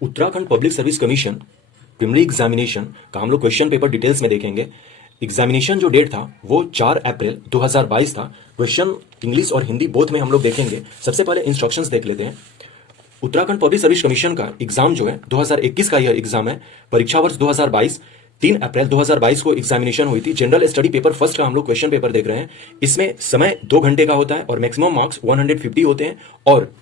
Uttarakhand public service commission preliminary examination का हम लोग क्वेश्चन पेपर डिटेल्स में देखेंगे। एग्जामिनेशन जो डेट था वो 4 अप्रैल 2022 था। क्वेश्चन इंग्लिश और हिंदी बोथ में हम लोग देखेंगे। सबसे पहले इंस्ट्रक्शंस देख लेते हैं। उत्तराखंड पब्लिक सर्विस कमीशन का एग्जाम जो है 2021 का यह एग्जाम है। परीक्षा वर्ष 2022 3 अप्रैल 2022 को एग्जामिनेशन हुई थी। जनरल स्टडी पेपर फर्स्ट का हम लोग क्वेश्चन पेपर देख रहे हैं। इसमें समय 2 घंटे का होता है और मैक्सिमम मार्क्स 150 होते हैं और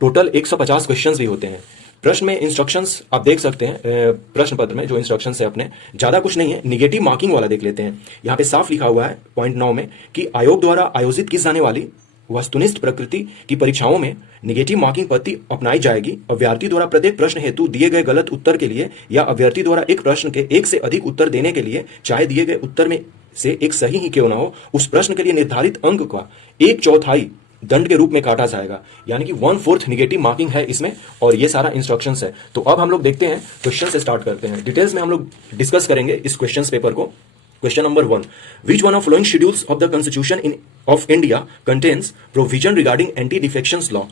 टोटल 150 क्वेश्चंस भी होते हैं। प्रश्न में इंस्ट्रक्शंस आप देख सकते हैं। प्रश्न पत्र में जो इंस्ट्रक्शंस है अपने ज्यादा कुछ नहीं है। निगेटिव मार्किंग वाला देख लेते हैं। यहाँ पे साफ लिखा हुआ है पॉइंट 9 में कि आयोग द्वारा आयोजित की जाने वाली वस्तुनिष्ठ प्रकृति की परीक्षाओं में निगेटिव मार्किंग पद्धति अपनाई जाएगी। अभ्यर्थी द्वारा प्रत्येक प्रश्न हेतु दिए गए गलत उत्तर के लिए या अभ्यर्थी द्वारा एक प्रश्न के एक से अधिक उत्तर देने के लिए, चाहे दिए गए उत्तर में से एक सही ही क्यों ना हो, उस प्रश्न के लिए निर्धारित अंक का 1/4 दंड के रूप में काटा जाएगा। यानी कि 1/4 निगेटिव मार्किंग है इसमें और ये सारा इंस्ट्रक्शंस है। तो अब हम लोग देखते हैं, क्वेश्चन से स्टार्ट करते हैं। डिटेल्स में हम लोग डिस्कस करेंगे इस क्वेश्चन पेपर को। Question number 1, which one of following schedules of the constitution of India contains provision regarding anti defections law?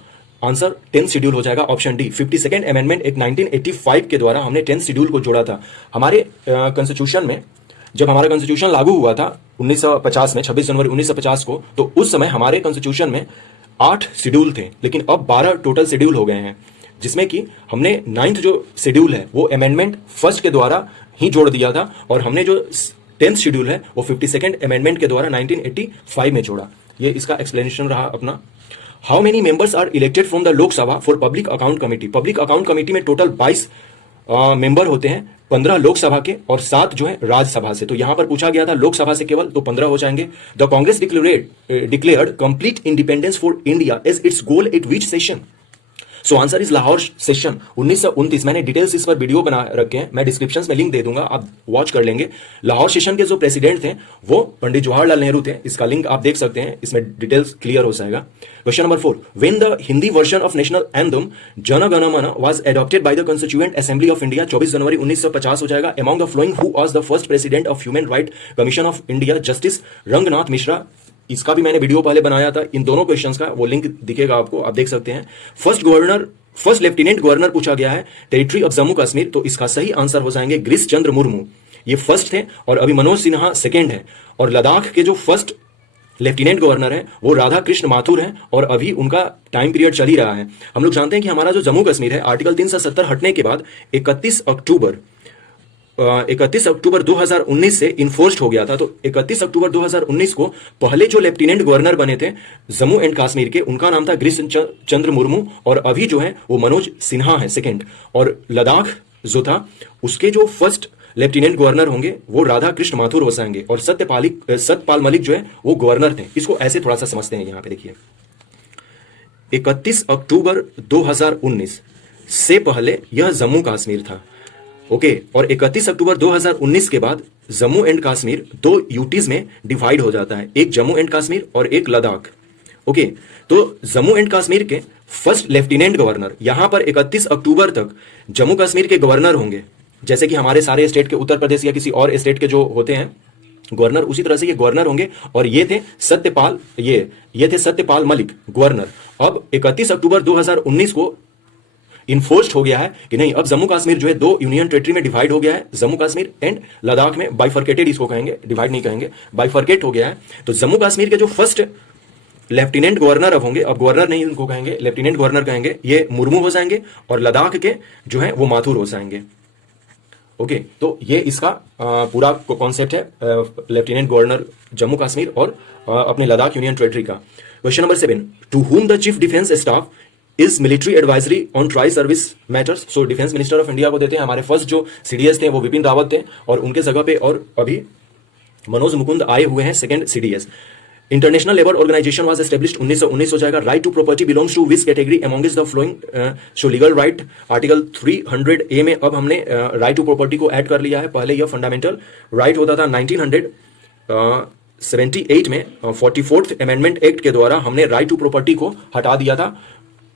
Answer 10th schedule हो जाएगा, option D. 52nd amendment act 1985 के द्वारा हमने 10th शेड्यूल को जोड़ा था। हमारे कॉन्स्टिट्यूशन में जब हमारा कॉन्स्टिट्यूशन लागू हुआ था 1950 में, 26 जनवरी 1950 को, तो उस समय हमारे कॉन्स्टिट्यूशन में 8 शेड्यूल थे, लेकिन अब 12 टोटल शेड्यूल हो गए हैं, जिसमें कि हमने 9th जो शेड्यूल है वो अमेंडमेंट फर्स्ट के द्वारा ही जोड़ दिया था और हमने जो 10th शेड्यूल है वो 52nd अमेंडमेंट के द्वारा 1985 में जोड़ा। ये इसका एक्सप्लेनेशन रहा अपना। How many members are elected from the Lok Sabha for public account committee? Public account committee में टोटल 22 मेंबर होते हैं, 15 लोकसभा के और 7 जो है राज्यसभा से। तो यहां पर पूछा गया था लोकसभा से केवल, तो 15 हो जाएंगे। The Congress declared complete independence for India as its goal at which session? So answer is Lahore session 1929। मैंने डिटेल्स इस पर वीडियो बना रखे हैं, मैं डिस्क्रिप्शन में लिंक दे दूंगा, आप वॉच कर लेंगे। लाहौर सेशन के जो प्रेसिडेंट थे वो पंडित जवाहरलाल नेहरू थे। इसका लिंक आप देख सकते हैं, इसमें डिटेल्स क्लियर हो जाएगा। Question number 4, when the Hindi version of national anthem Jana Gana मन was adopted by the constituent assembly of India? 24 जनवरी 1950 हो जाएगा। Among the flowing who was the first president of human right commission of India? Justice Ranganath Mishra. इसका भी मैंने video पहले बनाया था, इन दोनों क्वेश्चंस का वो लिंक दिखेगा आपको, आप देख सकते हैं। फर्स्ट लेफ्टिनेंट गवर्नर पूछा गया है टेरिटरी ऑफ जम्मू कश्मीर, तो इसका सही आंसर हो जाएंगे गिरीश चंद्र मुर्मू। ये फर्स्ट थे और अभी मनोज सिन्हा सेकेंड है। और लद्दाख के जो फर्स्ट लेफ्टिनेंट गवर्नर है वो राधा कृष्ण माथुर है और अभी उनका टाइम पीरियड चल ही रहा है। हम लोग जानते हैं कि हमारा जो जम्मू कश्मीर है आर्टिकल 370 हटने के बाद 31 अक्टूबर 2019 से इन्फोर्स्ड हो गया था। तो 31 अक्टूबर 2019 को पहले जो लेफ्टिनेंट गवर्नर बने थे जम्मू एंड कश्मीर के, उनका नाम था गिरीश चंद्र मुर्मू और अभी जो है वो मनोज सिन्हा है सेकंड। और लद्दाख जो था उसके जो फर्स्ट लेफ्टिनेंट गवर्नर होंगे वो राधा कृष्ण माथुर हो जाएंगे और सत्यपाल मलिक जो है वो गवर्नर थे। इसको ऐसे थोड़ा सा समझते हैं। यहां पे देखिए 31 अक्टूबर 2019 से पहले यह जम्मू कश्मीर था, ओके। और 31 अक्टूबर 2019 के बाद जम्मू एंड कश्मीर 2 यूटीज में डिवाइड हो जाता है, एक जम्मू एंड कश्मीर और एक लद्दाख, ओके। तो जम्मू एंड कश्मीर के फर्स्ट लेफ्टिनेंट गवर्नर यहां पर 31 अक्टूबर तक जम्मू कश्मीर के गवर्नर होंगे, जैसे कि हमारे सारे स्टेट के, उत्तर प्रदेश या किसी और स्टेट के जो होते हैं गवर्नर, उसी तरह से ये गवर्नर होंगे। और ये थे सत्यपाल मलिक गवर्नर। अब 31 अक्टूबर 2019 को इन्फोर्स्ड हो गया है कि नहीं, अब जम्मू कश्मीर जो है 2 यूनियन टेरिटरी में डिवाइड हो गया है, जम्मू कश्मीर एंड लद्दाख में। बाइफर्केटेड इसको कहेंगे, डिवाइड नहीं कहेंगे, बाइफर्केट हो गया है। तो जम्मू कश्मीर के जो फर्स्ट लेफ्टिनेंट गवर्नर अब होंगे, अब गवर्नर नहीं उनको कहेंगे, लेफ्टिनेंट गवर्नर कहेंगे, ये मुर्मू हो जाएंगे और लद्दाख के जो है वो माथुर हो जाएंगे, ओके। तो ये इसका पूरा कॉन्सेप्ट है लेफ्टिनेंट गवर्नर जम्मू कश्मीर और अपने लद्दाख यूनियन टेरिटरी का। Question number 7, to whom the chief defence staff is military advisory on tri service matters? So defence minister of India को देते हैं। हमारे फर्स्ट जो सीडीएस थे वो विपिन रावत थे और उनके जगह पे और अभी मनोज मुकुंद आए हुए हैं second CDS. International labour organization was established 1919 हो जाएगा। Right to property belongs to which category amongst the following? So legal right article 300A में अब हमने राइट टू प्रॉपर्टी को ऐड कर लिया है। पहले यह फंडामेंटल राइट होता था। 1978 में 44th अमेंडमेंट एक्ट के द्वारा हमने राइट टू प्रॉपर्टी को हटा दिया था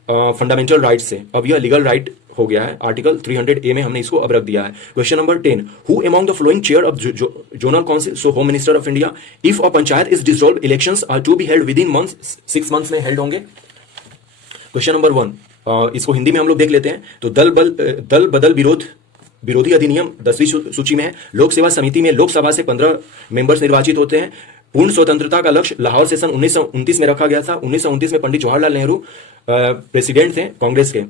फंडामेंटल राइट से, अब यह लीगल राइट हो गया है। आर्टिकल 300A में हमने इसको अब रख दिया है। Question number 10, who among the following chair of zonal council? So home minister of India. If a panchayat is dissolve, elections are to be held within months, 6 months में हेल्ड होंगे। Question number 1, इसको हिंदी में हम लोग देख लेते हैं। तो दल बदल विरोधी अधिनियम 10वीं सूची में है। लोक सेवा समिति में लोकसभा से 15 मेंबर्स निर्वाचित होते हैं। पूर्ण स्वतंत्रता का लक्ष्य लाहौर सेशन 1929 में रखा गया था। 1929 में पंडित जवाहरलाल नेहरू प्रेसिडेंट थे कांग्रेस के।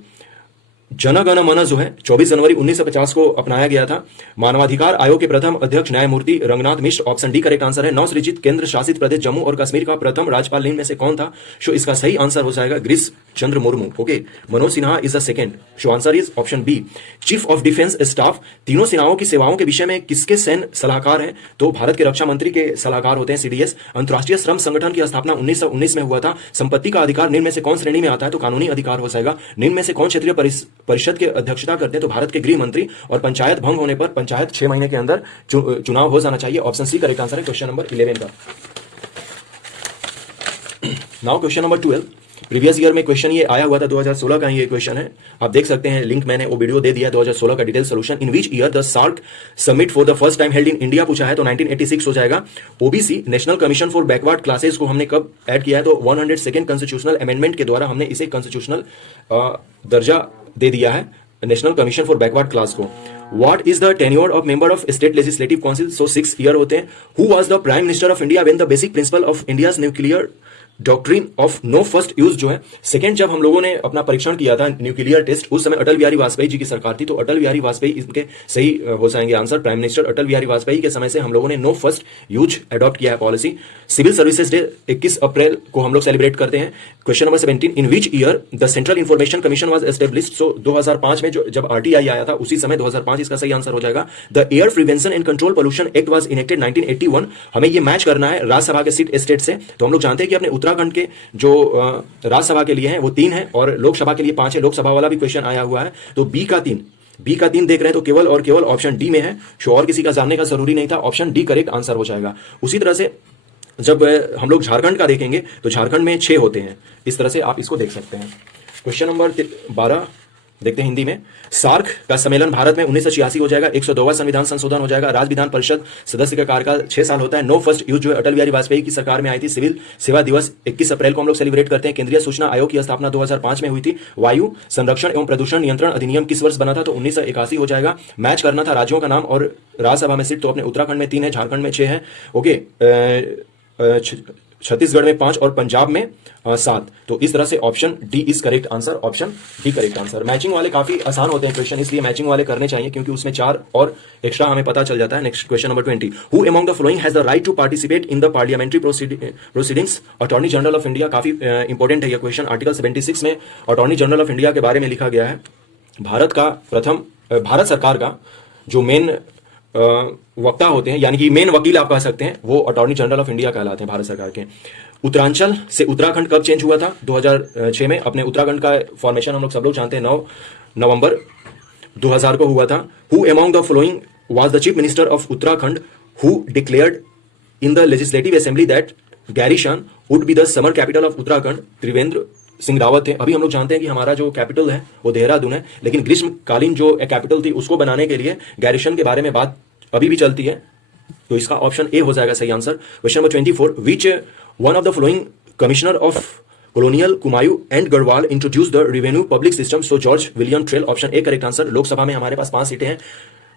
जन गण मन जो है 24 जनवरी 1950 को अपनाया गया था। मानवाधिकार आयोग के प्रथम अध्यक्ष न्यायमूर्ति रंगनाथ मिश्र, ऑप्शन डी करेक्ट आंसर है। नवसृजित केंद्र शासित प्रदेश जम्मू और कश्मीर का प्रथम राज्यपाल निम्न में से कौन था? सो इसका सही आंसर हो जाएगा Girish Chandra Murmu. Okay, Manoj Sinha is the second. So answer is option B. Chief of defence staff तीनों सेनाओं की सेवाओं के विषय में किसके सैन्य सलाहकार हैं? तो भारत के रक्षा मंत्री के सलाहकार होते हैं, सीडीएस। अंतर्राष्ट्रीय श्रम संगठन की स्थापना 1919 में हुआ था। संपत्ति का अधिकार निम्न में से कौन श्रेणी में आता है? तो कानूनी अधिकार हो जाएगा। निम्न में से कौन क्षेत्रीय परिषद के अध्यक्ष करते हैं? तो भारत के गृह मंत्री। और पंचायत भंग होने पर पंचायत 6 महीने के अंदर चुनाव हो जाना चाहिए। ऑप्शन सी करेक्ट आंसर है क्वेश्चन नंबर 11 का। Now question number 12। Previous year में क्वेश्चन ये आया हुआ था, 2016 का ये क्वेश्चन है। आप देख सकते हैं, लिंक मैंने वो वीडियो दे दिया 2016 का detail solution. In which year the SAARC summit for the first time held in India पूछा है, तो 1986 हो जाएगा। OBC national commission for backward classes को हमने कब ऐड किया है? तो 102nd कॉन्स्टिट्यूशनल अमेंडमेंट के द्वारा हमने इसे कॉन्स्टिट्यूशनल दर्जा दे दिया है, national commission for backward class को। What is the tenure of member of state legislative council? So 6 year होते हैं। Who was the prime minister of India when the basic principle of India's nuclear doctrine of no first use जो है, second जब हम लोगों ने अपना परीक्षण किया था न्यूक्लियर टेस्ट, उस समय अटल बिहारी वाजपेयी जी की सरकार थी। तो अटल बिहारी वाजपेयी इनके सही हो जाएंगे answer. Prime minister Atal Bihari Vajpayee के समय से हम लोगों ने नो फर्स्ट यूज अडॉप्ट किया है पॉलिसी। सिविल सर्विसेज डे 21 अप्रैल को हम लोग सेलिब्रेट करते हैं। Question number 17। In which year the central information commission was established? So 2005 में जब आरटीआई आया था उसी समय 2005 इसका सही आंसर हो जाएगा। The air prevention and control pollution act was enacted 1981। हमें ये मैच करना है राज्यसभा के सीट स्टेट से। तो हम लोग जानते हैं कि अपने उत्तराखंड के जो राज्यसभा के लिए हैं वो 3 है और लोकसभा के लिए 5 है। लोकसभा वाला भी क्वेश्चन आया हुआ है। तो बी का 3 देख रहे हैं तो केवल और केवल ऑप्शन डी में है। शो और किसी का जानने का जरूरी नहीं था, ऑप्शन डी करेक्ट आंसर हो जाएगा। उसी तरह से जब हम लोग झारखंड का देखेंगे तो झारखंड में 6 होते हैं। इस तरह से आप इसको देख सकते हैं। क्वेश्चन नंबर 12 देखते हैं हिंदी में। सार्क का सम्मेलन भारत में 1986 हो जाएगा। 102वां संविधान संशोधन हो जाएगा। राज्य विधान परिषद सदस्य का कार्यकाल 6 साल होता है। नो फर्स्ट यूज जो है अटल बिहारी वाजपेयी की सरकार में आई थी। सिविल सेवा दिवस 21 अप्रैल को हम लोग सेलिब्रेट करते हैं। केंद्रीय सूचना आयोग की स्थापना 2005 में हुई थी। वायु संरक्षण एवं प्रदूषण नियंत्रण अधिनियम किस वर्ष बना था? तो 1981 हो जाएगा। मैच करना था राज्यों का नाम और राज्यसभा में सीट, तो अपने उत्तराखंड में 3 है, झारखंड में 6 है। ओके, छत्तीसगढ़ में 5 और पंजाब में 7। तो इस तरह से option D is correct answer. Option D correct answer. Matching वाले काफी आसान होते हैं क्वेश्चन, इसलिए मैचिंग वाले करने चाहिए क्योंकि उसमें 4 और एक्स्ट्रा हमें पता चल जाता है। Next question number 20। Who among the following has the right to participate in the parliamentary proceedings? Attorney general of India. काफी इंपॉर्टेंट है यह क्वेश्चन। आर्टिकल 76 में अटॉर्नी जनरल ऑफ इंडिया के बारे में लिखा गया है। भारत सरकार का जो मेन वक्ता होते हैं, यानी कि मेन वकील आप कह सकते हैं, वो अटॉर्नी जनरल ऑफ इंडिया कहलाते हैं भारत सरकार के। उत्तरांचल से उत्तराखंड कब चेंज हुआ था? 2006 में। अपने उत्तराखंड का फॉर्मेशन हम लोग सब लोग जानते हैं, 9 नवंबर 2000 को हुआ था। Who among the following was the chief minister of Uttarakhand who declared in the legislative assembly that Gairsain would be the summer capital of Uttarakhand? Trivendra Singh Rawat थे। अभी हम लोग जानते हैं कि हमारा जो कैपिटल है वो देहरादून है, लेकिन ग्रीष्मकालीन जो कैपिटल थी उसको बनाने के लिए गैरीशन के बारे में बात अभी भी चलती है। तो इसका ऑप्शन ए हो जाएगा सही answer. Question number 24। Which one of the following commissioner of colonial Kumaon and Garhwal introduce the revenue public system? So George William trail. Option A correct answer. Lok Sabha में हमारे पास 5 सीटें हैं।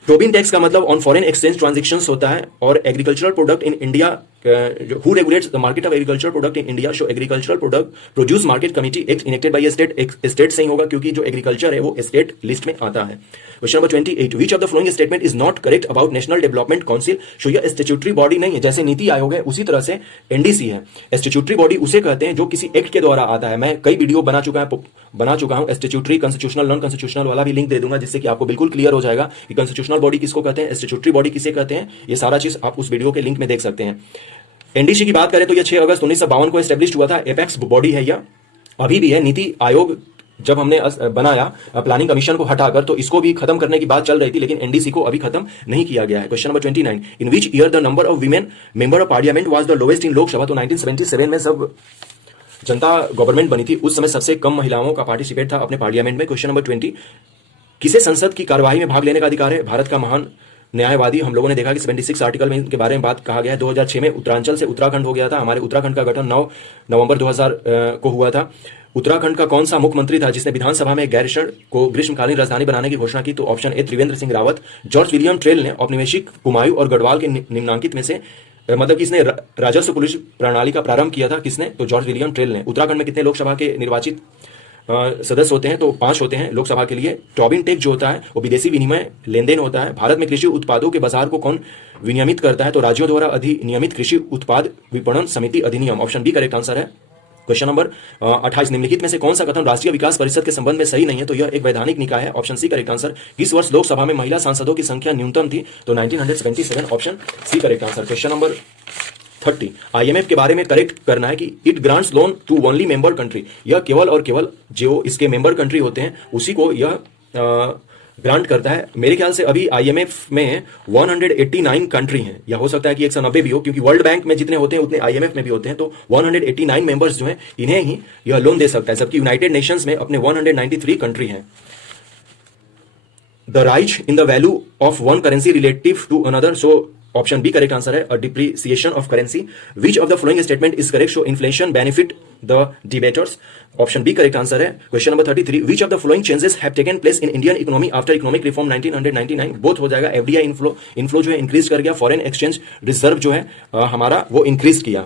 टोबिन टैक्स का मतलब ऑन फॉरेन एक्सचेंज ट्रांजेक्शंस होता है। और agricultural product in India, who regulates the market of agricultural product in India? So agricultural product produce market committee act enacted by state से ही होगा क्योंकि जो एग्रीकल्चर है वो स्टेट लिस्ट में आता है। Question number 28। Which of the following statement is not correct about national development council? So यह स्टैट्यूटरी बॉडी नहीं है। जैसे नीति आयोग है उसी तरह से एनडीसी है। स्टैट्यूटरी बॉडी उसे कहते हैं जो किसी एक्ट के द्वारा आता है। मैं कई वीडियो बना चुका हूं स्टैट्यूटरी, कॉन्स्टिट्यूशनल, नॉन कॉन्स्टिट्यूशनल वाला भी लिंक दे दूंगा जिससे कि आपको बिल्कुल क्लियर हो जाएगा कि कॉन्स्टिट्यूशनल बॉडी किसको कहते हैं, स्टैट्यूटरी बॉडी किसे कहते हैं। ये सारा चीज आप उस वीडियो के लिंक में देख सकते हैं। एनडीसी की बात करें तो यह 6 अगस्त 1952 को एस्टेब्लिश हुआ था। एपेक्स बॉडी है यह, अभी भी है। नीति आयोग जब हमने बनाया प्लानिंग कमीशन को हटाकर तो इसको भी खत्म करने की बात चल रही थी, लेकिन एनडीसी को अभी खत्म नहीं किया गया है। Question number 29। In which year the number of women member of parliament was the lowest इन लोकसभा? तो 1977 में जब जनता गवर्नमेंट बनी थी उस समय सबसे कम महिलाओं का पार्टिसिपेट था अपने पार्लियामेंट में। Question number 20। किसे संसद की कार्यवाही में भाग लेने का अधिकार है? भारत का महान न्यायवादी। हम लोगों ने देखा कि 76 आर्टिकल में इनके बारे में बात कहा गया है। 2006 में उत्तरांचल से उत्तराखंड हो गया था। हमारे उत्तराखंड का गठन 9 नवंबर 2000 को हुआ था। उत्तराखंड का कौन सा मुख्यमंत्री था जिसने विधानसभा में गैरसैंण को ग्रीष्मकालीन राजधानी बनाने की घोषणा की? तो option A Trivendra Singh Rawat. George William trail ने औपनिवेशिक कुमायूं और गढ़वाल के निम्नांकित में से मतलब किसने राजस्व पुलिस प्रणाली का प्रारंभ किया था? किसने? तो जॉर्ज विलियम ट्रेल ने। उत्तराखंड में कितने लोकसभा के निर्वाचित सदस्य होते हैं? तो 5 होते हैं लोकसभा के लिए। टॉबिन टेक जो होता है वो विदेशी विनिमय लेन देन होता है। भारत में कृषि उत्पादों के बाजार को कौन विनियमित करता है? तो राज्यों द्वारा अधिनियमित कृषि उत्पाद विपणन समिति अधिनियम। ऑप्शन बी करेक्ट आंसर है। क्वेश्चन नंबर 28, निम्नलिखित में से कौन सा कथन राष्ट्रीय विकास परिषद के संबंध में सही नहीं है? तो यह एक वैधानिक निकाय है। Option C correct answer. किस वर्ष लोकसभा में महिला सांसदों की संख्या न्यूनतम थी? तो 1977। Option C correct answer. Question number 30, IMF के बारे में करेक्ट करना है कि it grants loan to only member country. यह केवल और केवल जो इसके मेंबर कंट्री होते हैं उसी को यह ग्रांट करता है। मेरे ख्याल से अभी आईएमएफ में 189 कंट्री हैं, या हो सकता है कि 190 भी हो, क्योंकि वर्ल्ड बैंक में जितने होते हैं उतने आईएमएफ में भी होते हैं। तो 189 मेंबर्स जो हैं इन्हें ही यह लोन दे सकता है, जबकि यूनाइटेड नेशंस में अपने 193 कंट्री हैं। The rise in the value of one currency relative to another, so option B correct answer है। A depreciation of currency. Which of the following statement is correct? So inflation benefit the debtors. Option B correct answer है। Question number 33, which of the following changes have taken place in Indian economy after economic reform 1999? Both हो जाएगा। FDI inflow जो है increase कर गया, foreign exchange reserve जो है हमारा वो इंक्रीज किया।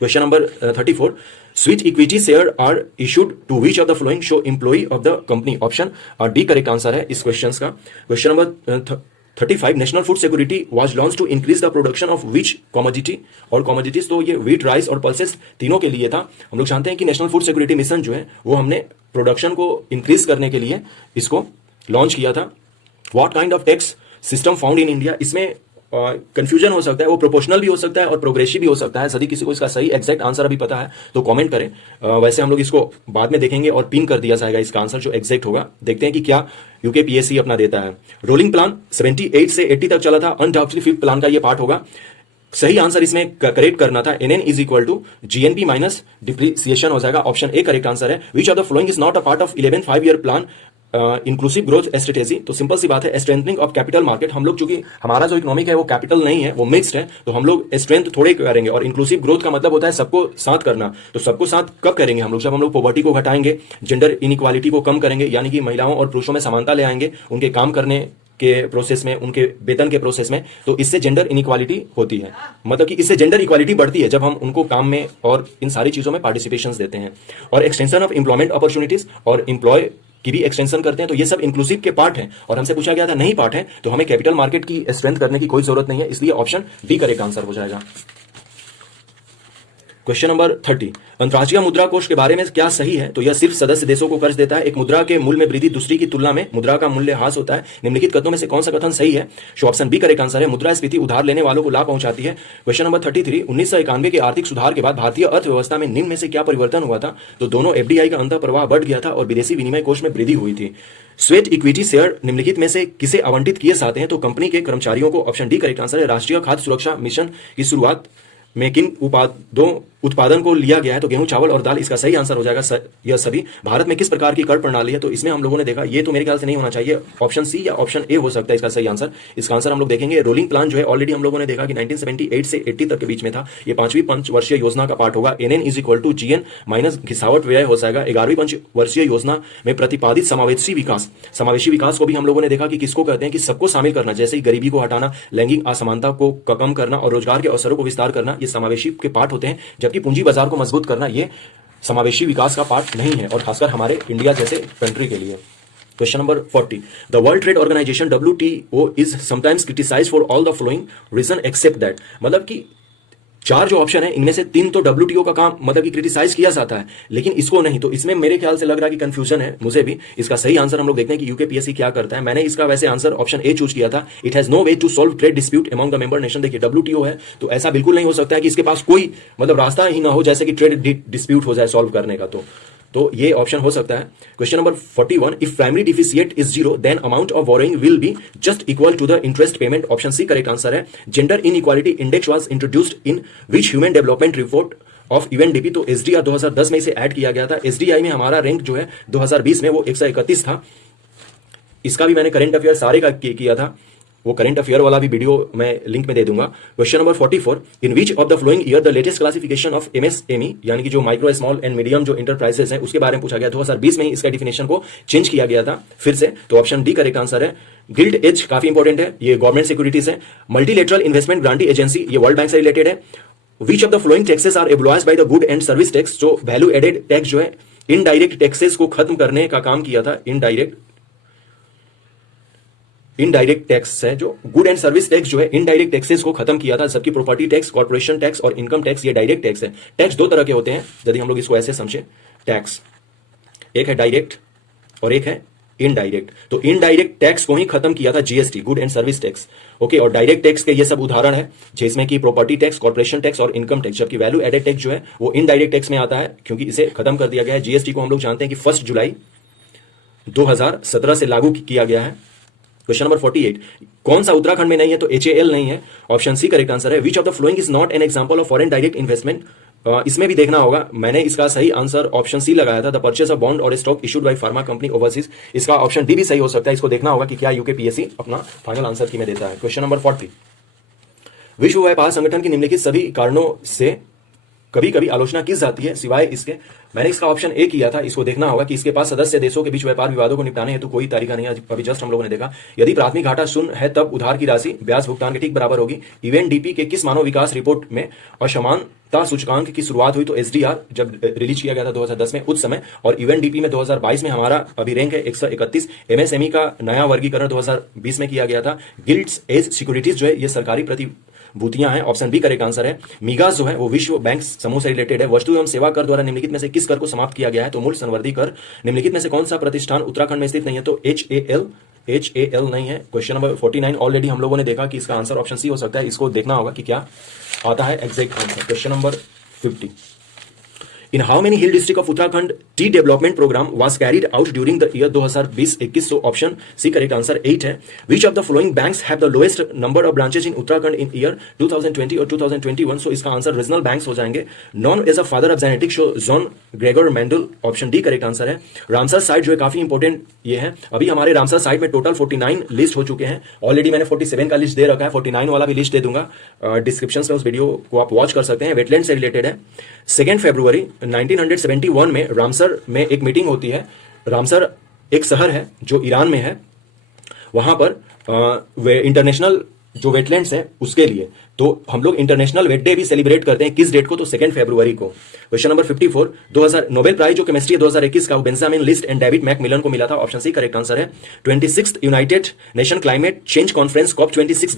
Question number 34, switch equity share are issued to which of the following? Show employee of the company. Option D correct answer है इस क्वेश्चन का। Question number 35, national food security was launch to increase the production of which commodity और commodities? तो ये wheat, rice और pulses तीनों के लिए था। हम लोग जानते हैं कि नेशनल फूड सिक्योरिटी मिशन जो है वो हमने प्रोडक्शन को इंक्रीज करने के लिए इसको लॉन्च किया था। What kind of tax system found in India? इसमें कंफ्यूजन हो सकता है, वो प्रोपोर्शनल भी हो सकता है और प्रोग्रेसिव भी हो सकता है। यदि किसी को इसका सही एग्जैक्ट आंसर अभी पता है तो कमेंट करें। वैसे हम लोग इसको बाद में देखेंगे और पिन कर दिया जाएगा इसका आंसर जो एग्जैक्ट होगा। देखते हैं कि क्या यूकेपीएससी अपना देता है। रोलिंग प्लान 78 से 80 तक चला था। अनडाउटली फिफ्थ प्लान का ये पार्ट होगा। सही आंसर इसमें करेक्ट करना था NN is equal to GNP minus depreciation हो जाएगा। ऑप्शन ए करेक्ट आंसर है। Which of the following is not a part of 11th 5-year plan inclusive growth strategy? तो सिंपल सी बात है, स्ट्रेंथनिंग ऑफ कैपिटल मार्केट। हम लोग चूंकि हमारा जो इकोनॉमिक है वो कैपिटल नहीं है, वो मिक्स्ड है, तो हम लोग स्ट्रेंथ थोड़े करेंगे। और इंक्लूसिव ग्रोथ का मतलब होता है सबको साथ करना। तो सबको साथ कब करेंगे हम लोग? जब हम लोग पॉवर्टी को घटाएंगे, जेंडर इनइक्वालिटी को कम करेंगे, यानी कि महिलाओं और पुरुषों में समानता ले आएंगे उनके काम करने के प्रोसेस में, उनके वेतन के प्रोसेस में। तो इससे जेंडर इनइक्वालिटी होती है, मतलब कि इससे जेंडर इक्वालिटी बढ़ती है जब हम उनको काम में और इन सारी चीजों में पार्टिसिपेशन देते हैं। और एक्सटेंशन ऑफ एम्प्लॉयमेंट अपॉर्चुनिटीज और एम्प्लॉय की भी एक्सटेंशन करते हैं। तो ये सब इंक्लूसिव के पार्ट हैं। और हमसे पूछा गया था नहीं पार्ट है, तो हमें कैपिटल मार्केट की स्ट्रेंथ करने की कोई जरूरत नहीं है, इसलिए ऑप्शन डी करेक्ट आंसर हो जाएगा। क्वेश्चन नंबर 30, अंतर्राष्ट्रीय मुद्रा कोष के बारे में क्या सही है? तो यह सिर्फ सदस्य देशों को कर्ज देता है। एक मुद्रा के मूल्य में वृद्धि दूसरी की तुलना में मुद्रा का मूल्य ह्रास होता है। निम्नलिखित कथनों में से कौन सा कथन सही है? So option B correct answer है। मुद्रास्फीति उधार लेने वालों को लाभ पहुंचाती है। क्वेश्चन नंबर 33, 1991 के आर्थिक सुधार के बाद भारतीय अर्थव्यवस्था में निम्न में से क्या परिवर्तन हुआ था? तो दोनों एफडीआई का अंतः प्रवाह बढ़ गया था और विदेशी विनिमय कोष में वृद्धि हुई थी। स्वेट इक्विटी शेयर निम्नलिखित में से किसे आवंटित किए जाते हैं? तो कंपनी के कर्मचारियों को। ऑप्शन डी करेक्ट आंसर है। राष्ट्रीय खाद्य सुरक्षा मिशन की शुरुआत में किन उत्पादन को लिया गया है? तो गेहूं, चावल और दाल इसका सही आंसर हो जाएगा। यह सभी भारत में किस प्रकार की कर प्रणाली है? तो इसमें हम लोगों ने देखा, ये तो मेरे ख्याल से नहीं होना चाहिए। ऑप्शन सी या ऑप्शन ए हो सकता है इसका सही आंसर। इसका आंसर हम लोग देखेंगे। रोलिंग प्लान जो है ऑलरेडी हम लोगों ने देखा कि 1978 से 80 तक के बीच में था। ये 5वीं पंचवर्षीय योजना का पार्ट होगा। NN is equal to GN minus घिसावट व्यय हो जाएगा। 11वीं पंचवर्षीय योजना में प्रतिपादित समावेशी विकास को भी हम लोगों ने देखा कि किसको कहते हैं, कि सबको शामिल करना, जैसे गरीबी को हटाना, लैंगिक असमानता को कम करना और रोजगार के अवसरों को विस्तार करना, ये समावेशी के पार्ट होते हैं। जबकि पूंजी बाजार को मजबूत करना ये समावेशी विकास का पार्ट नहीं है, और खासकर हमारे इंडिया जैसे कंट्री के लिए। Question number 40, the world trade organization WTO is sometimes criticized for all the following reason except that. मतलब कि 4 जो ऑप्शन है इनमें से 3 तो WTO का काम मतलब कि क्रिटिसाइज किया जाता है, लेकिन इसको नहीं। तो इसमें मेरे ख्याल से लग रहा है कि कंफ्यूजन है मुझे भी। इसका सही आंसर हम लोग देखते हैं कि यूकेपीएससी क्या करता है। मैंने इसका वैसे आंसर ऑप्शन ए चूज किया था। It has no way to solve trade dispute among the member nation. देखिए WTO है तो ऐसा बिल्कुल नहीं हो सकता है कि इसके पास कोई मतलब रास्ता ही ना हो जैसे कि ट्रेड डिस्प्यूट हो जाए सॉल्व करने का। तो ये ऑप्शन हो सकता है। Question number 41, if primary deficit is 0 then amount of borrowing will be just equal to the interest payment. Option C correct answer है। Gender inequality index was introduced in which human development report of UNDP. तो SDR 2010 में इसे add किया गया था। SDI में हमारा rank जो है 2020 में वो 131 था। इसका भी मैंने करंट अफेयर सारे का किया था। वो करंट अफेयर वाला भी वीडियो मैं लिंक में दे दूंगा। Question number 44, in which of the flowing year the latest classification of MSME यानी कि जो माइक्रो स्मॉल एंड मीडियम जो इंटरप्राइजेस हैं उसके बारे में पूछा गया। 2020 में ही इसका डिफिनेशन को चेंज किया गया था फिर से, तो ऑप्शन डी करेक्ट आंसर है। गिल्ड एज काफी इंपॉर्टेंट है, ये गवर्नमेंट सिक्योरिटीज है। मल्टीलेटरल इन्वेस्टमेंट गारंटी एजेंसी, ये वर्ल्ड बैंक से रिलेटेड है। Which of the following taxes are abolished by the good and service tax, जो वैल्यू एडेड टैक्स जो है इनडायरेक्ट टैक्सेस को खत्म करने का काम किया था। इनडायरेक्ट टैक्स है जो गुड एंड सर्विस टैक्स जो है इनडायरेक्ट टैक्सेस को खत्म किया था। सबकी प्रॉपर्टी टैक्स, कॉर्पोरेशन टैक्स और इनकम टैक्स, ये डायरेक्ट टैक्स है। टैक्स दो तरह के होते हैं यदि हम लोग इसको ऐसे समझे, टैक्स एक है डायरेक्ट और एक है इनडायरेक्ट। तो इनडायरेक्ट टैक्स को ही खत्म किया था GST, good and service tax. Okay, और डायरेक्ट टैक्स के ये सब उदाहरण है जिसमें कि प्रॉपर्टी टैक्स, कॉर्पोरेशन टैक्स और इनकम टैक्स। जबकि वैल्यू एडेड टैक्स जो है वो इनडायरेक्ट टैक्स में आता है क्योंकि इसे खत्म कर दिया गया है। जीएसटी को हम लोग जानते हैं कि 1 जुलाई 2017 से लागू किया गया है। क्वेश्चन नंबर 48, कौन सा उत्तराखंड में नहीं है? तो HAL नहीं है, ऑप्शन सी करेक्ट आंसर है। Which of the following is not an example of foreign direct investment, इसमें भी देखना होगा। मैंने इसका सही आंसर ऑप्शन सी लगाया था, द परचेस ऑफ बॉन्ड और stock issued by pharma company overseas. इसका ऑप्शन डी भी सही हो सकता है, इसको देखना होगा कि क्या यूकेपीएससी अपना फाइनल आंसर की में देता है। क्वेश्चन नंबर 40, विश्व व्यापार संगठन की निम्नलिखित सभी कारणों से कभी कभी आलोचना की जाती है सिवाय इसके। मैंने इसका ऑप्शन ए किया था, इसको देखना होगा कि इसके पास सदस्य देशों के बीच व्यापार विवादों को निपटाने हेतु कोई तरीका नहीं है। अभी जस्ट हम लोगों ने देखा, यदि प्राथमिक घाटा शून्य है तब उधार की राशि ब्याज भुगतान के ठीक बराबर होगी। यूएनडीपी के किस मानव विकास रिपोर्ट में असमानता सूचकांक की शुरुआत हुई? तो एसडीआर जब रिलीज किया गया था 2010 में उस समय, और यूएनडीपी में 2022 में हमारा अभी रैंक है 131। एमएसएमई का नया वर्गीकरण 2020 में किया गया था। गिल्ड्स एज सिक्योरिटीज जो है ये सरकारी भूतियां हैं, ऑप्शन बी करेक्ट आंसर है। मीगास जो है वो विश्व बैंक समूह से रिलेटेड है। वस्तु एवं सेवा कर द्वारा निम्नलिखित में से किस कर को समाप्त किया गया है? तो मूल्य संवर्धी कर। निम्नलिखित में से कौन सा प्रतिष्ठान उत्तराखंड में स्थित नहीं है? तो HAL नहीं है। क्वेश्चन नंबर 49 ऑलरेडी हम लोगों ने देखा कि इसका आंसर ऑप्शन सी हो सकता है, इसको देखना होगा कि क्या आता है exact answer. Question number 50, in how many hill district of Uttarakhand tea development program was carried out during the year 2020-21? So option C correct answer 8 है। Which of the following banks have the lowest number of branches in Uttarakhand in year 2020 और 2021? So इसका answer regional banks हो जाएंगे। Known as a father of genetics, so John Gregor Mendel, option D correct answer है। Ramsar site जो है काफी important ये है। अभी हमारे रामसर साइट में टोटल 49 लिस्ट हो चुके हैं। ऑलरेडी मैंने 47 का लिस्ट दे रखा है, 49 वाला भी लिस्ट दे दूंगा डिस्क्रिप्शन में, उस वीडियो को आप वॉच कर सकते हैं। वेटलैंड से रिलेटेड है। 2 फरवरी 1971 में रामसर में एक मीटिंग होती है। रामसर एक शहर है जो ईरान में है, वहां पर इंटरनेशनल जो वेटलैंड्स है उसके लिए तो हम लोग इंटरनेशनल वेट डे भी सेलिब्रेट करते हैं। किस डेट को? तो 2 फरवरी को। क्वेश्चन नंबर 54, 2000 नोबेल प्राइज जो केमिस्ट्री 2021 का Benjamin list and David Macmillan को मिला था, ऑप्शन सी करेक्ट आंसर है। 26th United nation climate change conference COP26